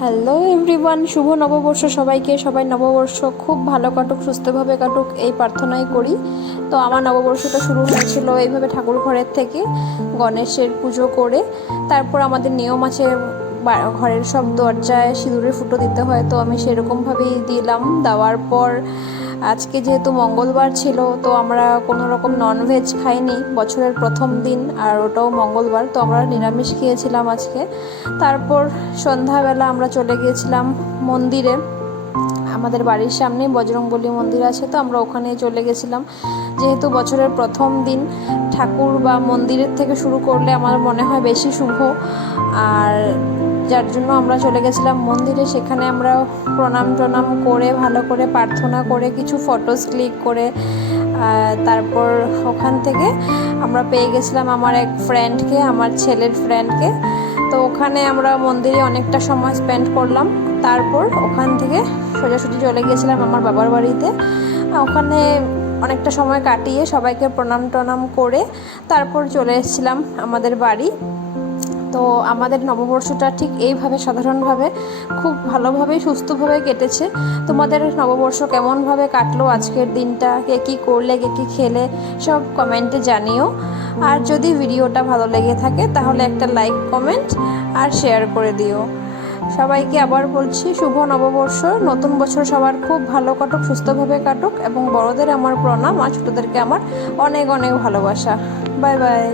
Hello everyone, শুভ নববর্ষ সবাইকে। সবাই নববর্ষ খুব ভালো কাটুক, সুস্থভাবে কাটুক এই প্রার্থনাই করি। তো আমার নববর্ষটা শুরু হয়েছিল এইভাবে ঠাকুর ঘরের থেকে, গণেশের পুজো করে। তারপর আমাদের নিয়ম আছে ঘরের সব দরজায় সিঁদুরের ফুটো দিতে হয়, তো আমি সেরকমভাবেই দিলাম। দেওয়ার পর আজকে যেহেতু মঙ্গলবার ছিল, তো আমরা কোনো রকম ননভেজ খাইনি, বছরের প্রথম দিন আর ওটাও মঙ্গলবার, তো আমরা নিরামিষ খেয়েছিলাম আজকে। তারপর সন্ধ্যাবেলা আমরা চলে গিয়েছিলাম মন্দিরে। আমাদের বাড়ির সামনে বজরংবলী মন্দির আছে, তো আমরা ওখানে চলে গেছিলাম। যেহেতু বছরের প্রথম দিন, ঠাকুর বা মন্দিরের থেকে শুরু করলে আমার মনে হয় বেশি শুভ, আর যার জন্য আমরা চলে গেছিলাম মন্দিরে। সেখানে আমরা প্রণাম করে, ভালো করে প্রার্থনা করে, কিছু ফটোস ক্লিক করে তারপর ওখান থেকে আমরা পেয়ে গেছিলাম আমার এক ফ্রেন্ডকে, আমার ছেলের ফ্রেন্ডকে। তো ওখানে আমরা মন্দিরে অনেকটা সময় স্পেন্ড করলাম। তারপর ওখান থেকে সোজাসুজি চলে গিয়েছিলাম আমার বাবার বাড়িতে। ওখানে অনেকটা সময় কাটিয়ে সবাইকে প্রণাম করে তারপর চলে এসেছিলাম আমাদের বাড়ি। তো আমাদের নববর্ষটা ঠিক এইভাবে সাধারণভাবে খুব ভালোভাবেই সুস্থভাবে কেটেছে। তোমাদের নববর্ষ কেমনভাবে কাটলো আজকের দিনটা, কে কী করলে, কে কী খেলে, সব কমেন্টে জানিও। আর যদি ভিডিওটা ভালো লেগে থাকে তাহলে একটা লাইক, কমেন্ট আর শেয়ার করে দিও। সবাইকে আবার বলছি শুভ নববর্ষ। নতুন বছর সবার খুব ভালো কাটুক, সুস্থভাবে কাটুক, এবং বড়দের আমার প্রণাম আর ছোটোদেরকে আমার অনেক অনেক ভালোবাসা। Bye bye.